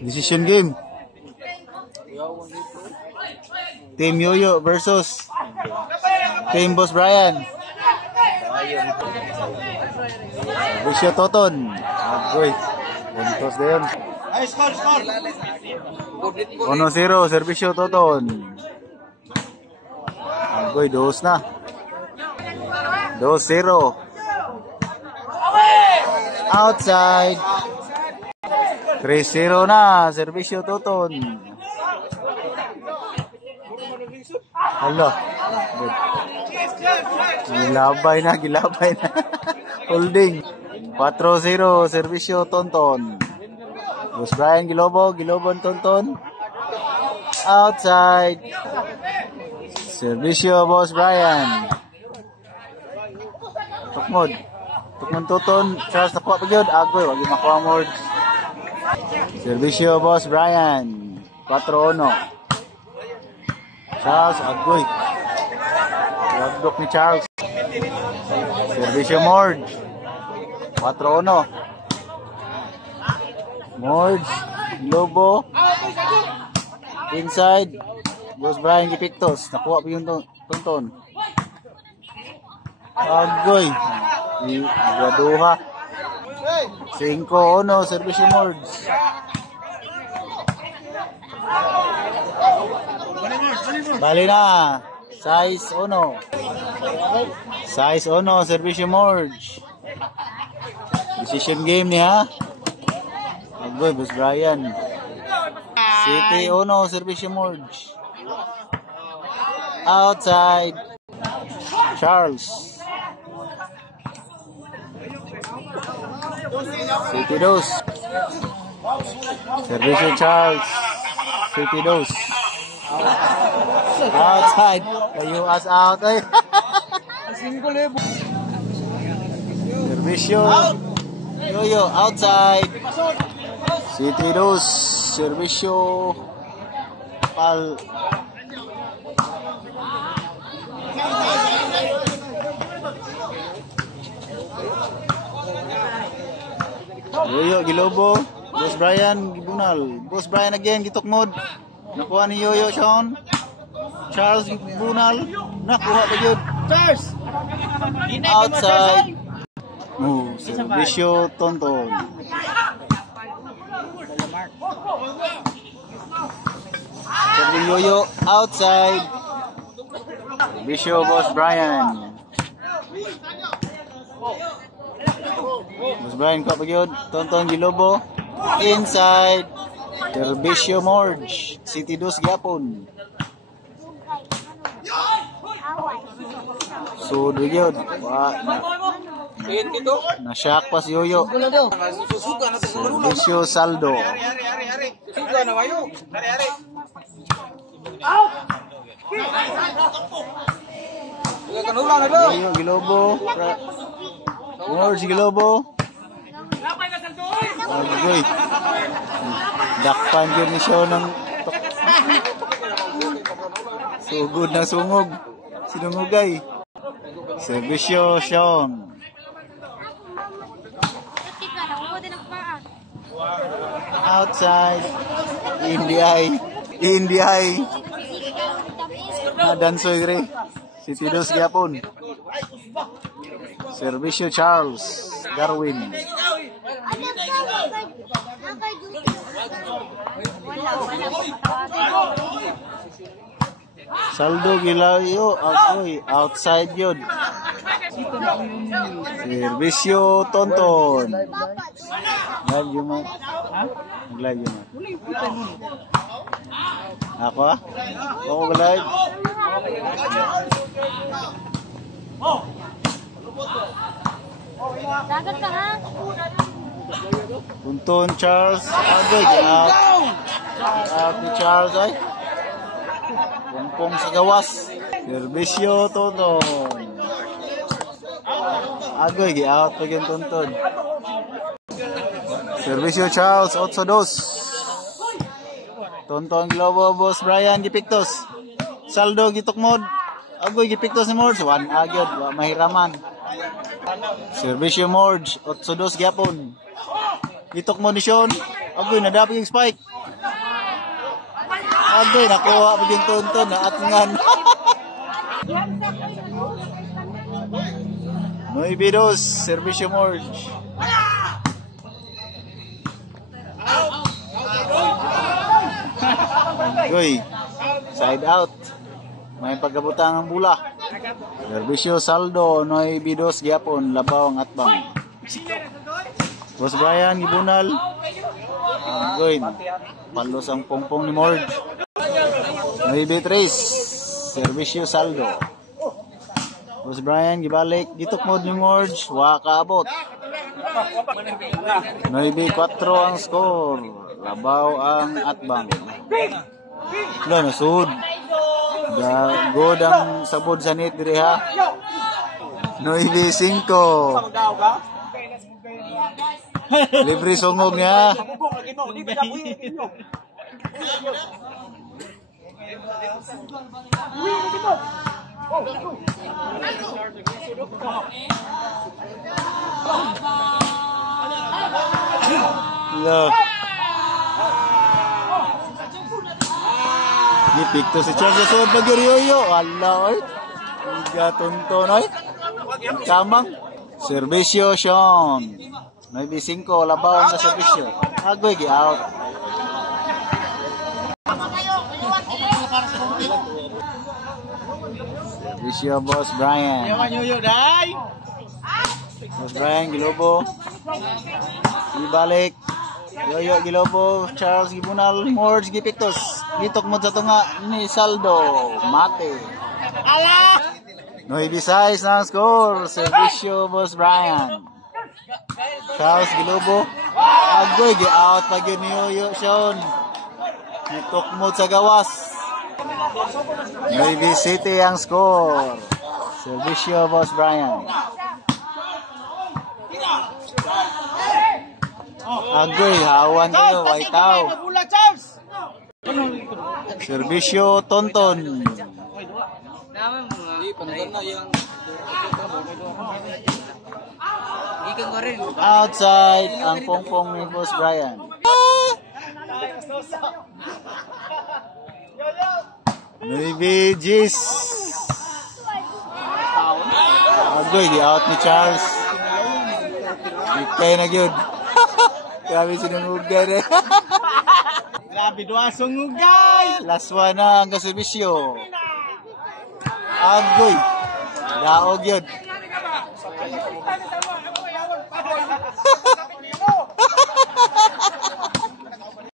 Decision game. Team Yoyo versus Team Boss Brian. Servisyo Toton. Agoy. Puntos din. 1-0, servisyo Toton. Agoy, 2 na. 2-0. Outside. 3-0 na, servisyo Toton. Hala. Gilabay na. Holding. 4-0, servisyo Tonton. Boss Brian Gilobon Tonton. Outside. Servisyo Boss Brian. Tukmod Toton. Charles nakuha pa yun. Agoy, wag yung makuha mo. Servisyo Boss Brian. 4-1. Charles, agoy. Lagdok ni Charles. Servisyo Morge. 4-1. Morge. Lobo. Inside. Boss Brian Gipictos. Nakuha pa yung Tonton. Agoy. Gaduha. 5-1. Servisyo Morge. Bali na. Size 1. Servisyo Morge. Decision game niya. Agoy, Boss Brian. City 1, servisyo Morge. Outside. Charles. City 2. Servisyo Charles. City 2. Outside. Kayo as out. Servisyo Yoyo. Outside. City 2. Servisyo Pal. Yoyo Gilobo. Boss Brian Gibunal. Boss Brian again gitukmod. Nakuha ni Yoyo Sean. Charles Gibunal. Nakuha pa yun. Charles. Outside. Servisyo Tonton. Yoyo outside. Servisyo Boss Brian. Boss Brian ko pa yun. Tonton Gilobo. Inside. Servisyo Morge. City 2 gyapon. So yun. Na-shock pa si Yoyo. Servisyo Saldo. Yoyo Gilobo. Morge Gilobo. Agoy. Dakpan yun ni siya ng sugod na sungog. Sinungugay. Servisyo Sean. Outside. Indiay. Nadansoy re. City 2 gyapon. Servisyo Charles Darwin. Saldo Gilayo. Agoy. Outside yun. Servisyo Tonton. Live yun man. Live yun man. Ako ah? Ako live. Dagat ka ha? Tonton Charles. Agoy. Out ni Charles ay. Pungpong sa gawas. Servisyo Tonton. Agoy, gi-out pa yung Tonton. Servisyo Charles, 8-2. Tonton Globo, Boss Brian, gipiktos. Saldo, gitukmod. Agoy, gipiktos ni Morge. 1 agyod, mahiraman. Servisyo Morge, 8-2 gyapon. Gitukmod ni Sean. Agoy, nadapi yung spike. Agoy, nakuha pa yung tunton na atingan. Noibidos, Servisyo Morge. Agoy, side out. May pagkabutang ang bula. Servisyo Saldo, Noibidos, Gyapon, Labaw ang atbang. Boss Brian, gibunal. Agoy, palos ang pongpong ni Morge. Noibi Trace, Servisyo Saldo. Boss Brian, gibalik. Gitukmod ni Morge, wakaabot. Noibi 4 ang score. Labaw ang atbang. Wala, nasud. God ang sabod sa net diri ha. Noibi 5. Libre sungog niya. Loh. Gipikto si Charles sa pagyoyo. Allah oy. Iga tonton oy. Kamang Servisyo Sean. Maybe 5 labaw sa servisyo. Agoy gi out. Servisyo Boss Brian. Boss Brian gilobo. Ibalik. Yoyo gilobo, Charles gibunal, Morge gipiktos. Gitok mo sa tunga ni Saldo. Mate. Noibi 6 na ang score. Servisyo Boss Brian. Charles gilobo. Agoy gi out pag yun ni Yoyo Sean. Gitok mo sa gawas. Noibi City ang score. Servisyo Boss Brian. Agoy, hawan kayo, Waitaw. Servisyo Tonton. Outside ang pongpong ni Boss Brian. Maybe Gis. Agoy, di out ni Charles. Ikay na yun. Grabe sinungugay eh. Grabe doa sungugay. Last one na ang kaservisyo. Agoy. Daog yun.